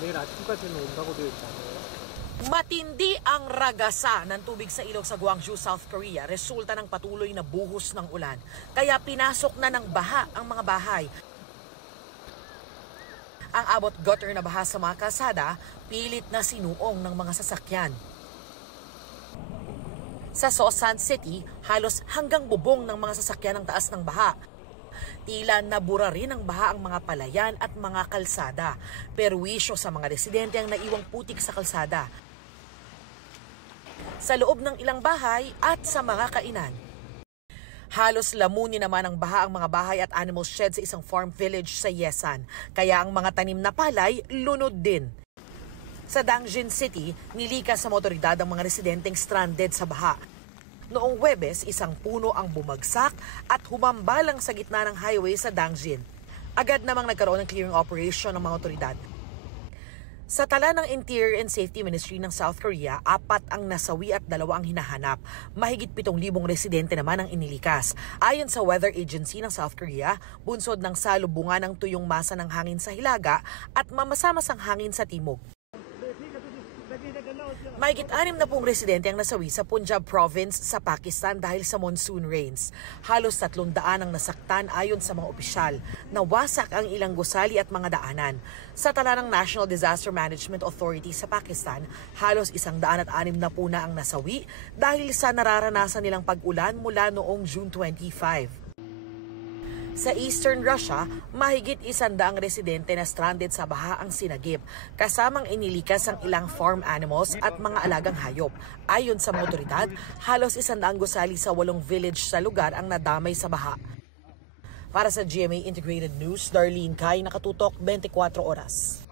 내일 아침까지는 온다고 되어 있잖아요. Matindi ang ragasa ng tubig sa ilog sa Gwangju, South Korea, resulta ng patuloy na buhos ng ulan. Kaya pinasok na ng baha ang mga bahay. Ang abot gutter na baha sa mga kalsada, pilit na sinuong ng mga sasakyan. Sa Seosan City, halos hanggang bubong ng mga sasakyan ang taas ng baha. Tila nabura rin ng baha ang mga palayan at mga kalsada. Perwisyo sa mga residente ang naiwang putik sa kalsada, sa loob ng ilang bahay at sa mga kainan. Halos lamunin naman ang baha ang mga bahay at animal shed sa isang farm village sa Yesan. Kaya ang mga tanim na palay, lunod din. Sa Dangjin City, nilikas sa motoridad ang mga residenteng stranded sa baha. Noong Huwebes, isang puno ang bumagsak at humambalang sa gitna ng highway sa Dangjin. Agad namang nagkaroon ng clearing operation ng mga otoridad. Sa tala ng Interior and Safety Ministry ng South Korea, 4 ang nasawi at 2 ang hinahanap. Mahigit 7,000 residente naman ang inilikas. Ayon sa Weather Agency ng South Korea, bunsod ng salubungan ng tuyong masa ng hangin sa hilaga at mamasamasang hangin sa timog. Mahigit 60 residente ang nasawi sa Punjab province sa Pakistan dahil sa monsoon rains. Halos 300 ang nasaktan ayon sa mga opisyal. Nawasak ang ilang gusali at mga daanan. Sa tala ng National Disaster Management Authority sa Pakistan, halos 160 na ang nasawi dahil sa nararanasan nilang pag-ulan mula noong June 25. Sa Eastern Russia, mahigit 100 residente na stranded sa baha ang sinagip, kasamang inilikas ang ilang farm animals at mga alagang hayop. Ayon sa mga otoridad, halos 100 gusali sa 8 village sa lugar ang nadamay sa baha. Para sa GMA Integrated News, Darlene Kai, nakatutok 24 oras.